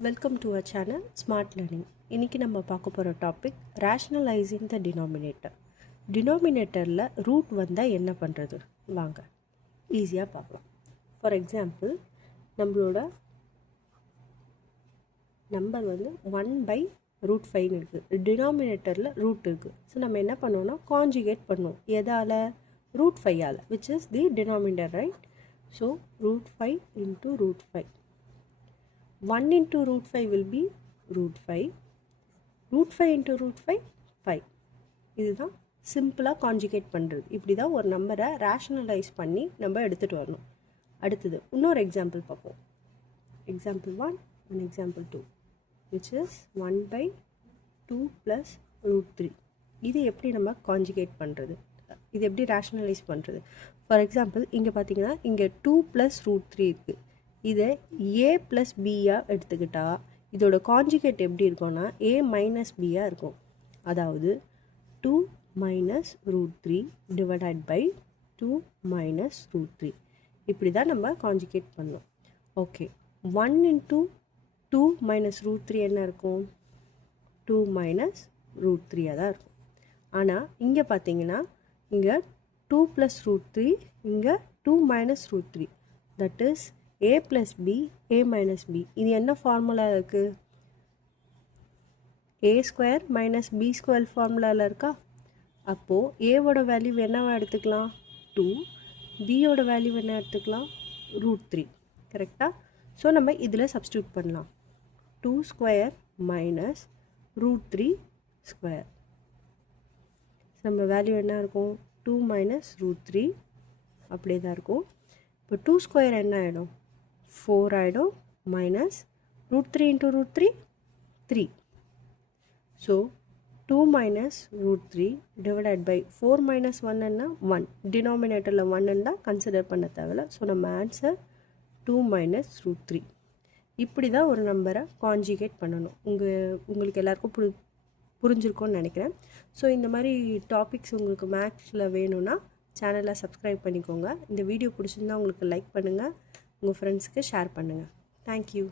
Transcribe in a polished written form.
Welcome to our channel Smart Learning. இன்னைக்கு நம்ம பார்க்க போகிற டாபிக் rationalizing the denominator. டினாமினேட்டரில் ரூட் வந்தால் என்ன பண்ணுறது வாங்க ஈஸியாக பார்க்கலாம். ஃபார் எக்ஸாம்பிள் நம்மளோட நம்பர் வந்து 1/√5 இருக்குது. டினாமினேட்டரில் ரூட் இருக்குது. ஸோ நம்ம என்ன பண்ணுவோம்னா கான்ஜுகேட் பண்ணுவோம். எதால்? √5ஆல், which is the denominator, right? So √5 into √5. 1 into √5 will be √5. √5 into √5 5. இதுதான் சிம்பிளாக கான்ஜுகேட் பண்ணுறது. இப்படி தான் ஒரு நம்பரை ரேஷனலைஸ் பண்ணி நம்ம எடுத்துகிட்டு வரணும். அடுத்தது இன்னொரு எக்ஸாம்பிள் பார்ப்போம். Example 1 and example 2, which is 1/2 plus √3. இது எப்படி நம்ம கான்ஜுகேட் பண்ணுறது, இது எப்படி ரேஷனலைஸ் பண்ணுறது? ஃபார் எக்ஸாம்பிள் இங்கே பார்த்தீங்கன்னா இங்கே 2 plus √3 இருக்குது. இதை a + bயாக எடுத்துக்கிட்டால் இதோட கான்ஜுகேட் எப்படி இருக்கும்னா a - bயாக இருக்கும். அதாவது 2 - √3 டிவைடட் பை 2 - √3. இப்படி தான் நம்ம கான்ஜுகேட் பண்ணோம். ஓகே, 1 into 2 - √3 என்ன இருக்கும்? 2 - √3 தான் இருக்கும். ஆனால் இங்கே பார்த்தீங்கன்னா இங்கே 2 + √3, இங்கே 2 - √3. That is a + b, a - b. இது என்ன ஃபார்முலா இருக்குது? a² - b² ஃபார்முலாவில் இருக்கா? அப்போது ஏவோட வேல்யூ என்னவா எடுத்துக்கலாம்? 2. பியோட வேல்யூ என்ன எடுத்துக்கலாம்? √3. கரெக்டாக? ஸோ நம்ம இதில் சப்ஸ்டியூட் பண்ணலாம். 2² - √3². நம்ம வேல்யூ என்ன இருக்கும்? 2 - √3 அப்படியே தான் இருக்கும். இப்போ 2² என்ன ஆகிடும்? 4 ஆகிடும். Minus √3 into √3 3. So 2 - √3 divided by 4 - 1 என்ன? 1. டினாமினேட்டரில் 1 இருந்தால் கன்சிடர் பண்ண தேவையில்ல. ஸோ நம்ம ஆன்சர் 2 - √3. இப்படி தான் ஒரு நம்பரை கான்ஜுகேட் பண்ணணும். உங்களுக்கு எல்லாருக்கும் புரிஞ்சிருக்கும்னு நினைக்கிறேன். ஸோ இந்த மாதிரி டாபிக்ஸ் உங்களுக்கு மேக்ஸில் வேணும்னா சேனலை சப்ஸ்கிரைப் பண்ணிக்கோங்க. இந்த வீடியோ பிடிச்சிருந்தா உங்களுக்கு லைக் பண்ணுங்கள், உங்கள் ஃப்ரெண்ட்ஸ்க்கு ஷேர் பண்ணுங்கள். தேங்க்யூ.